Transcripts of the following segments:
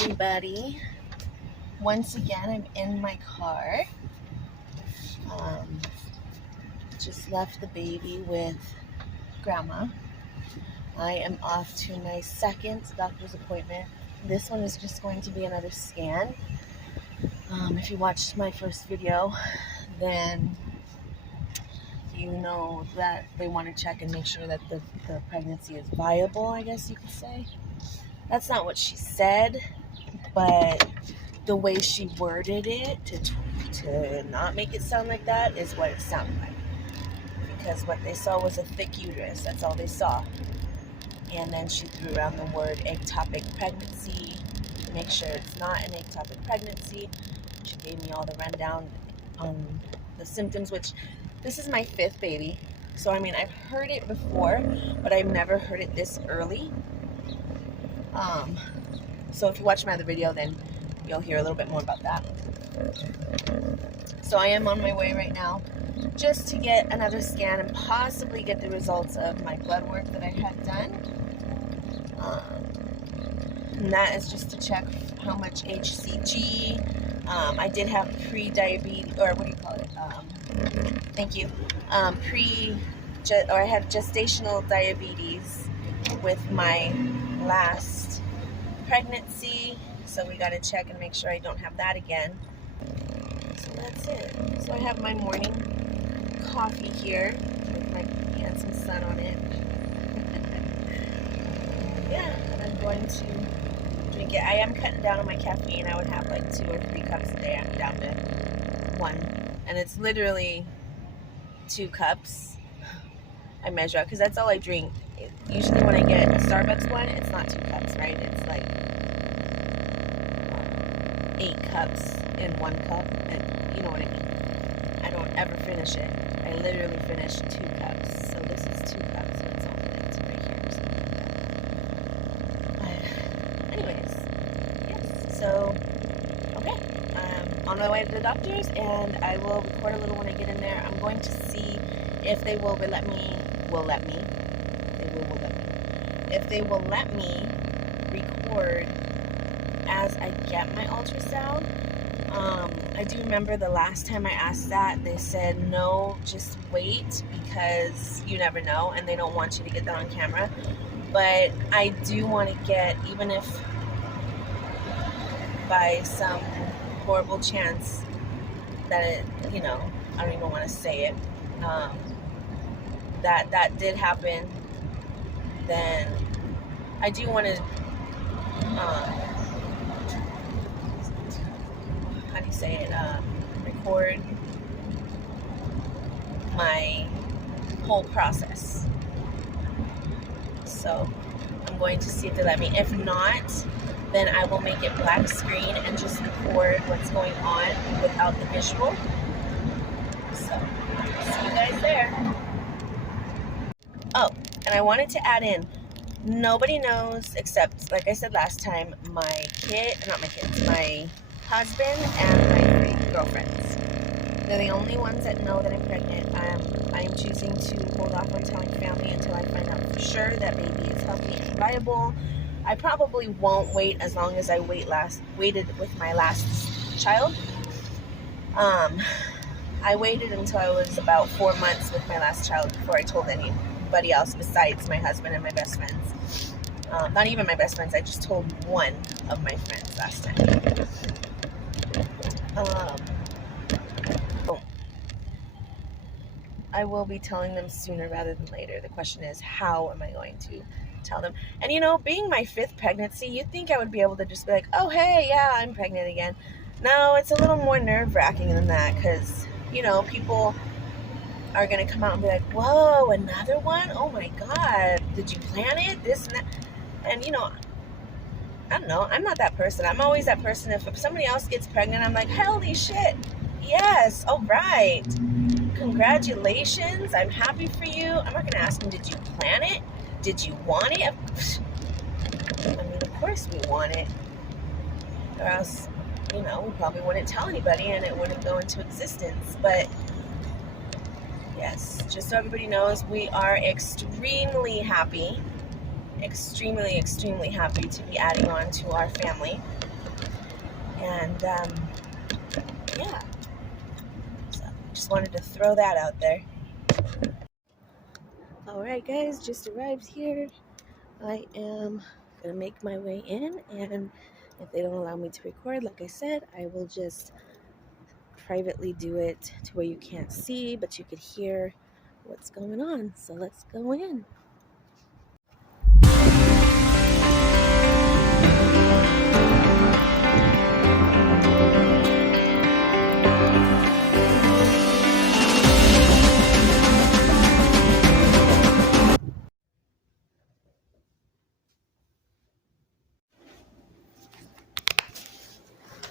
everybody. Once again, I'm in my car. Just left the baby with grandma. I am off to my second doctor's appointment. This one is just going to be another scan. If you watched my first video, then you know that they want to check and make sure that the pregnancy is viable, I guess you could say. That's not what she said, but the way she worded it to not make it sound like that is what it sounded like. Because what they saw was a thick uterus. That's all they saw. And then she threw around the word ectopic pregnancy to make sure it's not an ectopic pregnancy. She gave me all the rundown on the symptoms, which this is my 5th baby. So, I mean, I've heard it before, but I've never heard it this early. So if you watch my other video, then you'll hear a little bit more about that. So I am on my way right now just to get another scan and possibly get the results of my blood work that I had done. And that is just to check how much HCG. I did have pre-diabetes, or what do you call it? Thank you. I had gestational diabetes with my last pregnancy, so we got to check and make sure I don't have that again. So that's it. So I have my morning coffee here with my handsome son on it. Yeah, and I'm going to drink it. I am cutting down on my caffeine. I would have like 2 or 3 cups a day. I'm down to 1, and it's literally 2 cups. I measure out because that's all I drink. Usually when I get a Starbucks one, it's not 2 cups, right? It's like 8 cups in 1 cup, and you know what I mean. I don't ever finish it. I literally finish 2 cups. So this is 2 cups, but it's only like 2 right here. So. Anyways, yes. So, okay. I'm on my way to the doctor's, and I will record a little when I get in there. I'm going to see if they will let me. If they will let me record as I get my ultrasound. I do remember the last time I asked that, they said no, just wait because you never know and they don't want you to get that on camera. But I do want to get, even if by some horrible chance that it, I don't even want to say it, that did happen, then I do want to, how do you say it, record my whole process. So I'm going to see if they let me. If not, then I will make it black screen and just record what's going on without the visual. So see you guys there. Oh, and I wanted to add in, nobody knows except, like I said last time, my husband and my 3 girlfriends. They're the only ones that know that I'm pregnant. I am choosing to hold off on telling family until I find out for sure that baby is healthy and viable. I probably won't wait as long as I waited with my last child. I waited until I was about 4 months with my last child before I told anybody else besides my husband and my best friends. Not even my best friends, I just told one of my friends last time. I will be telling them sooner rather than later. The question is, how am I going to tell them? And being my 5th pregnancy, you'd think I would be able to just be like, oh hey, yeah, I'm pregnant again. No, it's a little more nerve-wracking than that, because people are going to come out and be like, whoa, another one? Oh my god, did you plan it? This and that. And I don't know, I'm not that person. I'm always that person, if somebody else gets pregnant, I'm like, holy shit, yes, all right, congratulations, I'm happy for you. I'm not going to ask them, did you plan it? Did you want it? I mean, of course we want it, or else, we probably wouldn't tell anybody and it wouldn't go into existence. But yes, just so everybody knows, we are extremely happy to be adding on to our family. And yeah, so just wanted to throw that out there. Alright guys, just arrived here. I am gonna make my way in, and if they don't allow me to record, like I said, I will just privately do it to where you can't see, but you could hear what's going on. So let's go in.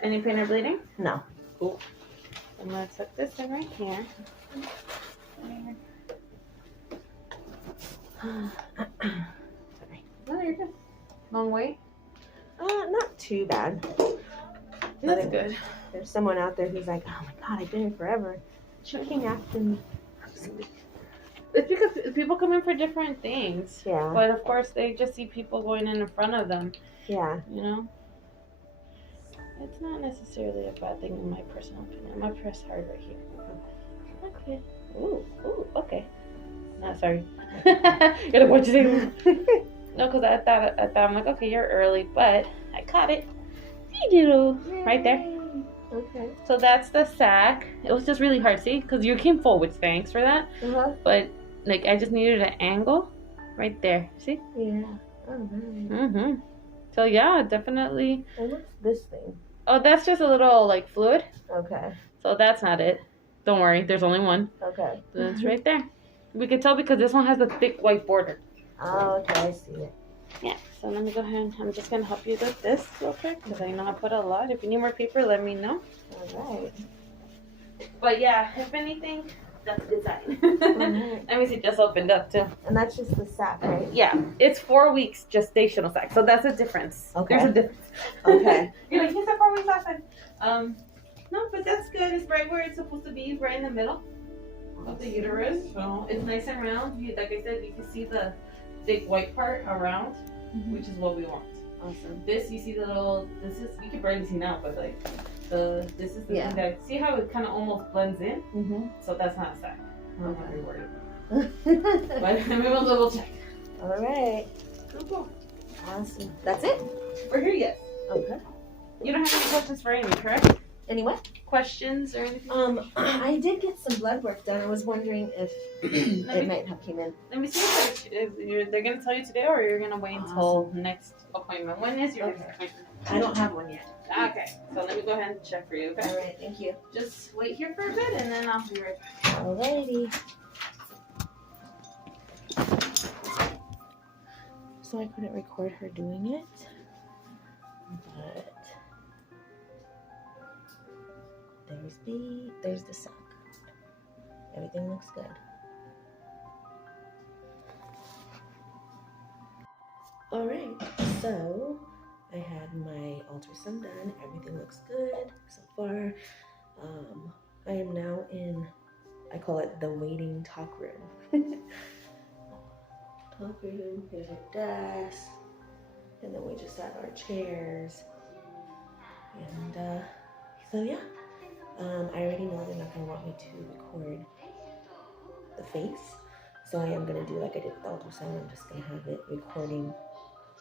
Any pain or bleeding? No. Cool. I'm gonna tuck this in right here. No, you're good. Long wait? Not too bad. That's good. There's someone out there who's like, oh my god, I've been here forever. Looking after me. It's because people come in for different things. Yeah. But of course, they just see people going in front of them. Yeah. You know? It's not necessarily a bad thing in my personal opinion. I'm gonna press hard right here. Okay. Ooh, okay. No, sorry. You're like, what'd you say? No, because I thought I'm like, okay, you're early, but I caught it. Right there. Okay. So that's the sack. It was just really hard, see? Because you came forward, thanks for that. Uh-huh. But, like, I just needed an angle right there. See? Yeah. Alright. Mm-hmm. So, yeah, definitely. And what's this thing? Oh, that's just a little, like, fluid. Okay. So that's not it. Don't worry, there's only one. Okay. So it's right there. We can tell because this one has a thick white border. Oh, okay, I see it. Yeah, so let me go ahead. I'm just going to help you with this real quick because I know I put a lot. If you need more paper, let me know. Alright. But yeah, if anything, that's a good sign. Alright. That means it just opened up too. And that's just the sack, right? Yeah, it's 4 weeks gestational sac, so that's a difference. Okay. There's a difference. Okay. You're like, you said 4 weeks last time. No, but that's good. It's right where it's supposed to be, right in the middle of the uterus. So it's nice and round. Like I said, you can see the thick white part around, which is what we want. Awesome. This, you see the little, you can barely see now, but like, this is the thing that, see how it kind of almost blends in? Mm-hmm. So that's not a sac. I'm not Okay. worried. But we will double check. Alright. Cool. Awesome. That's it? We're here, yes. Okay. You don't have any questions for Amy, correct? Anyway? Questions or anything? I did get some blood work done. I was wondering if it might have came in. Let me see if they're going to tell you today or you're going to wait until next appointment. When is your next appointment? I don't have one yet. Okay, so let me go ahead and check for you, okay? Alright, thank you. Just wait here for a bit and then I'll be right back. Alrighty. So I couldn't record her doing it, but there's the sack. Everything looks good. Alright, so I had my ultrasound done. Everything looks good so far. I am now in, I call it the waiting talk room. Talk room, here's our desk, and then we just have our chairs. And so yeah, I already know they're not gonna want me to record the face, so I am gonna do like I did with the ultrasound. I'm just gonna have it recording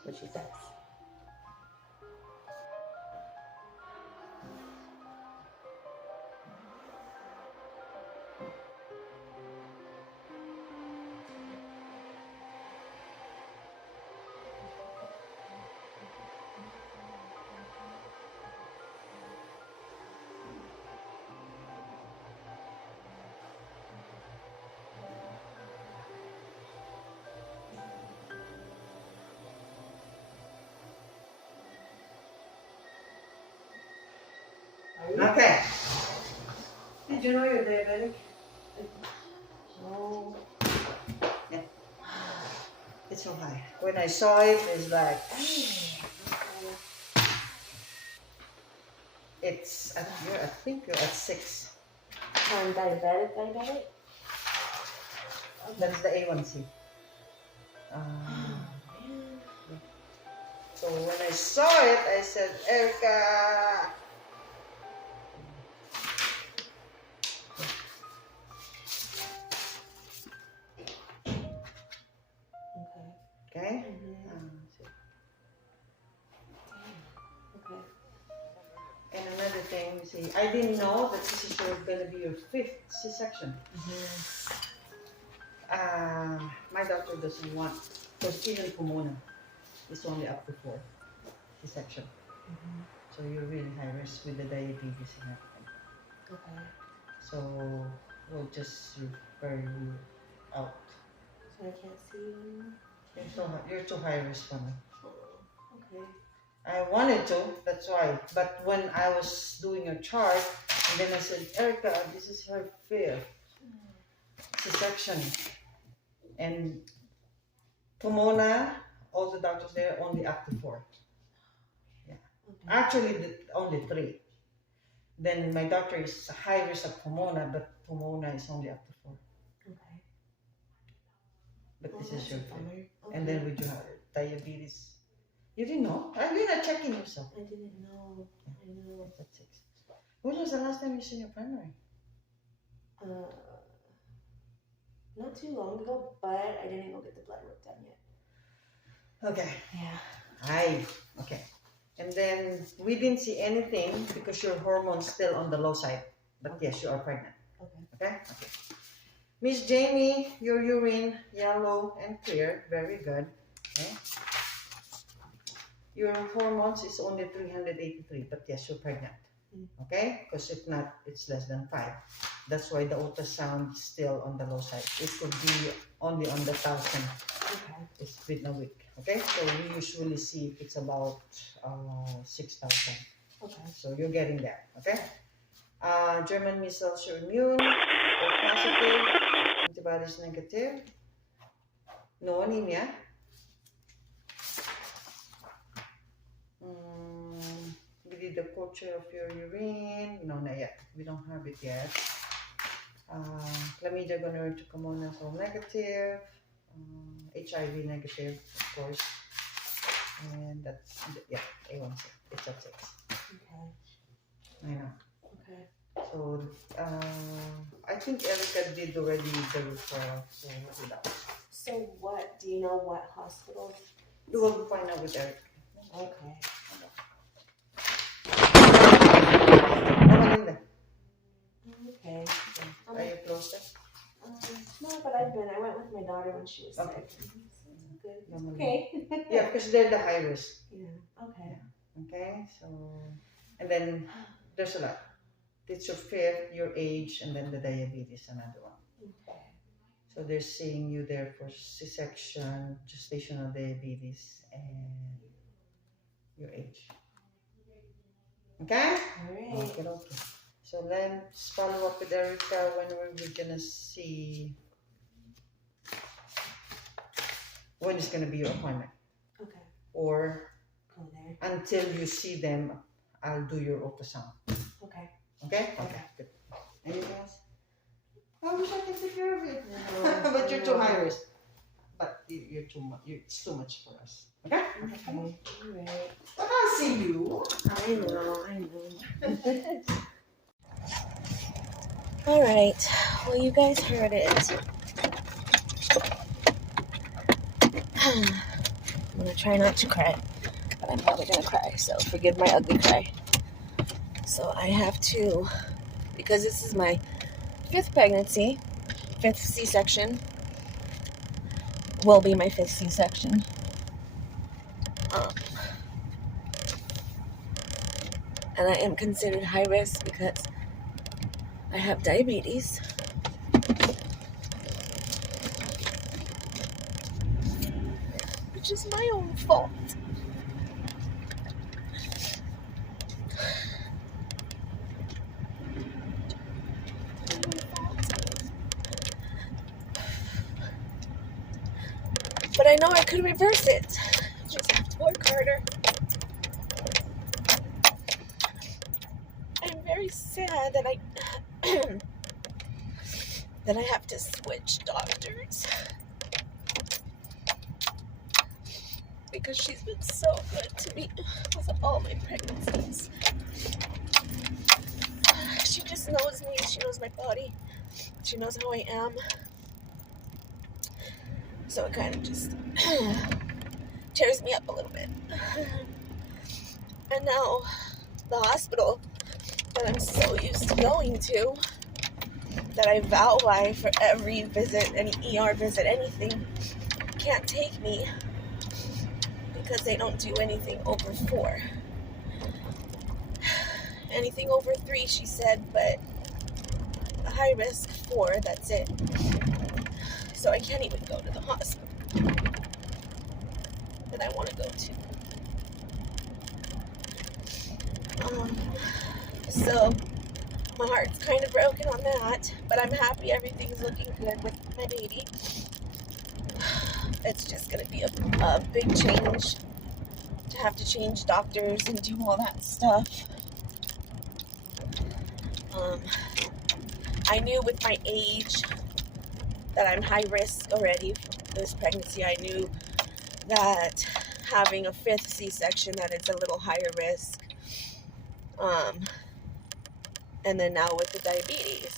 what she says. Okay. Did you know you're diabetic? Oh. Yeah. It's so high. When I saw it, it's like, it's at, I think you're at 6. I'm diabetic. That's the A1C. So when I saw it, I said, Erica, see. I didn't know that this is going to be your 5th C-section. My doctor doesn't want, because even Pomona is only up to 4 C-section. So you're really high risk with the diabetes and everything. Okay. So we'll just refer you out. So I can't see you. You're too high risk for me. Okay. I wanted to, that's why. But when I was doing your chart, and then I said, Erica, this is her 5th C-section. And Pomona, all the doctors there, only up to 4. Yeah. Okay. Actually, only 3. Then my doctor is high risk of Pomona, but Pomona is only up to 4. Okay. But this Oh, is your that's a 5th. bummer. Okay. And then we do have diabetes. You didn't know? You're not checking yourself. I didn't know. I know. That's 6. When was the last time you seen your primary? Not too long ago, but I didn't go get the blood work done yet. Okay. Yeah. Okay. And then we didn't see anything because your hormone's still on the low side. But yes, you are pregnant. Okay. Okay? Miss Jamie, your urine, yellow and clear. Very good. Okay. Your hormones is only 383, but yes, you're pregnant. Okay? Because if not, it's less than 5. That's why the ultrasound is still on the low side. It could be only on the 1,000. Okay. It's within a week. Okay? So we usually see if it's about 6,000. Okay. So you're getting that. Okay? German measles, you're immune. You're positive. Antibodies negative. No anemia. We did the culture of your urine. No, not yet. We don't have it yet. Chlamydia, gonorrhea, trichomonas, all negative. HIV negative, of course. And that's, yeah, A1C. It's at 6. Okay. I know. Okay. So, I think Erica did already the referral. So, we'll do that. So what, do you know what hospitals? You will find out with Erica. Okay. Okay. Are you closer? No, but I went with my daughter when she was Okay. sick. So it's good. It's Normally. okay. Yeah, because they're the high risk. Yeah. Okay. Okay, so, and then there's a lot. It's your 5th, your age, and then the diabetes, another one. Okay. So they're seeing you there for C-section, gestational diabetes, and your age. Okay? All right. Okay. So let's follow up with Erica when we're gonna see when is gonna be your appointment. Okay. Or Go there. until you see them, I'll do your ultrasound. Okay. Okay? Okay, good. Anything else? I wish I could take care of it. No, But you're too no. high risk. But you're too much. It's too much for us. Okay? Okay. All right. But I'll see you. I know. All right. Well, you guys heard it. I'm gonna try not to cry, but I'm probably gonna cry. So forgive my ugly cry. So I have to, because this is my 5th pregnancy, 5th C-section. Will be my 5th C-section. And I am considered high risk because I have diabetes. Which is my own fault. But I know I could reverse it. I just have to work harder. I'm very sad that that I have to switch doctors. Because she's been so good to me with all my pregnancies. She just knows me. She knows my body. She knows how I am. So it kind of just tears me up a little bit. And now the hospital that I'm so used to going to that I vow by for every visit, any ER visit, anything, can't take me because they don't do anything over 4. Anything over 3, she said, but a high risk 4, that's it. So I can't even go to the hospital that I want to go to. So my heart's kind of broken on that, but I'm happy everything's looking good with my baby. It's just going to be a big change to have to change doctors and do all that stuff. I knew with my age that I'm high risk already for this pregnancy. I knew that having a 5th C-section, that it's a little higher risk. And then now with the diabetes.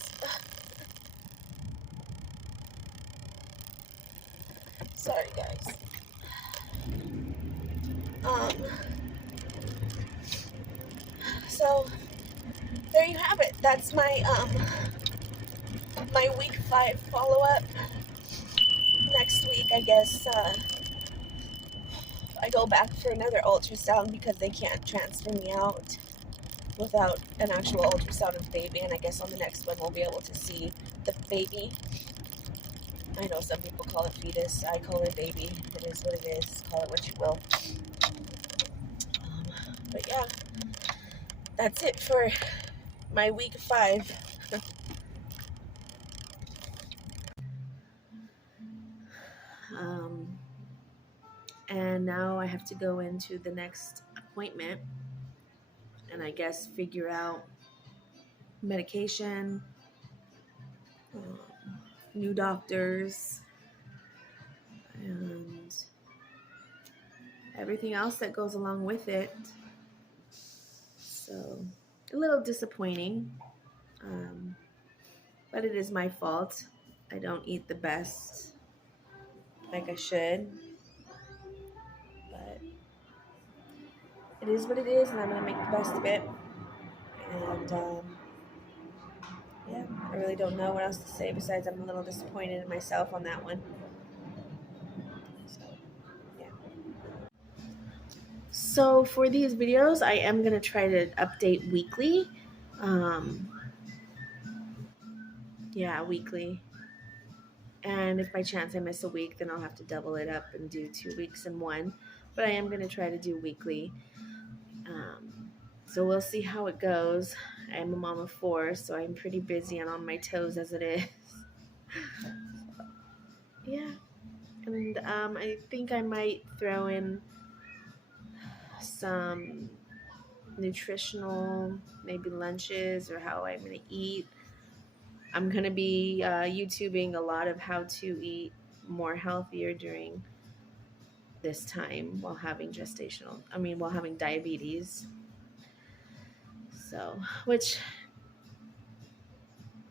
Sorry, guys. So there you have it. That's my my week 5 follow-up. Next week, I guess, I go back for another ultrasound because they can't transfer me out without an actual ultrasound of the baby, and I guess on the next one we'll be able to see the baby. I know some people call it fetus. I call it baby. It is what it is. Call it what you will. But yeah, that's it for my week 5. And now I have to go into the next appointment and I guess figure out medication, new doctors, and everything else that goes along with it. So a little disappointing, but it is my fault. I don't eat the best like I should, but it is what it is, and I'm gonna make the best of it. And yeah, I really don't know what else to say besides I'm a little disappointed in myself on that one. So yeah. So for these videos, I am gonna try to update weekly. Yeah, weekly. And if by chance I miss a week, then I'll have to double it up and do 2 weeks in one. But I am going to try to do weekly. So we'll see how it goes. I'm a mom of 4, so I'm pretty busy and on my toes as it is. Yeah. And I think I might throw in some nutritional, maybe lunches or how I'm going to eat. I'm going to be YouTubing a lot of how to eat more healthier during this time while having while having diabetes. So, which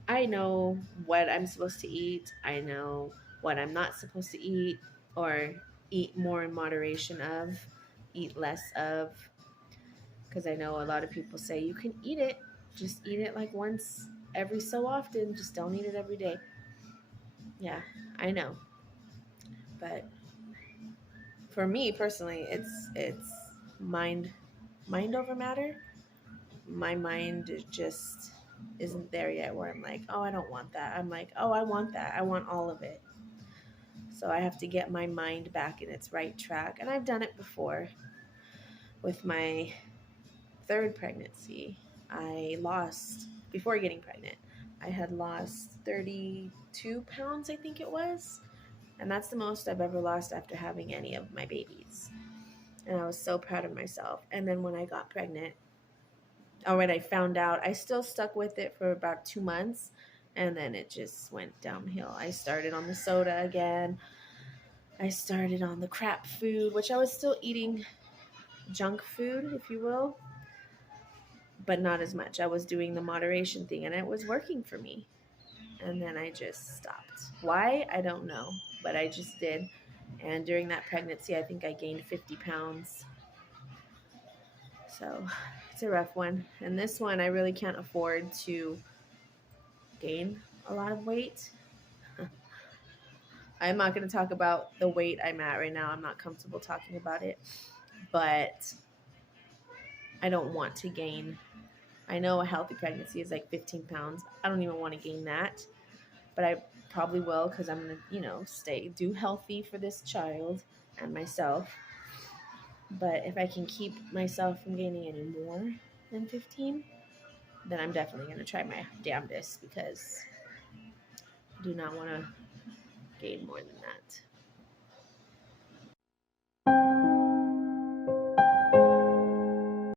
I know what I'm supposed to eat. I know what I'm not supposed to eat or eat more in moderation of, eat less of. Because I know a lot of people say you can eat it, just eat it like once every so often, just don't eat it every day. Yeah, I know. But for me personally, it's mind over matter. My mind just isn't there yet where I'm like, oh, I don't want that. I'm like, oh, I want that. I want all of it. So I have to get my mind back in its right track. And I've done it before with my 3rd pregnancy. Before getting pregnant, I had lost 32 pounds, I think it was. And that's the most I've ever lost after having any of my babies. And I was so proud of myself. And then when I got pregnant, when I found out, I still stuck with it for about 2 months. And then it just went downhill. I started on the soda again. I started on the crap food, which I was still eating junk food, if you will. But not as much. I was doing the moderation thing, and it was working for me. And then I just stopped. Why? I don't know. But I just did. And during that pregnancy, I think I gained 50 pounds. So it's a rough one. And this one, I really can't afford to gain a lot of weight. I'm not going to talk about the weight I'm at right now. I'm not comfortable talking about it. But I don't want to gain. I know a healthy pregnancy is like 15 pounds. I don't even want to gain that. But I probably will because I'm going to, do healthy for this child and myself. But if I can keep myself from gaining any more than 15, then I'm definitely going to try my damnedest because I do not want to gain more than that.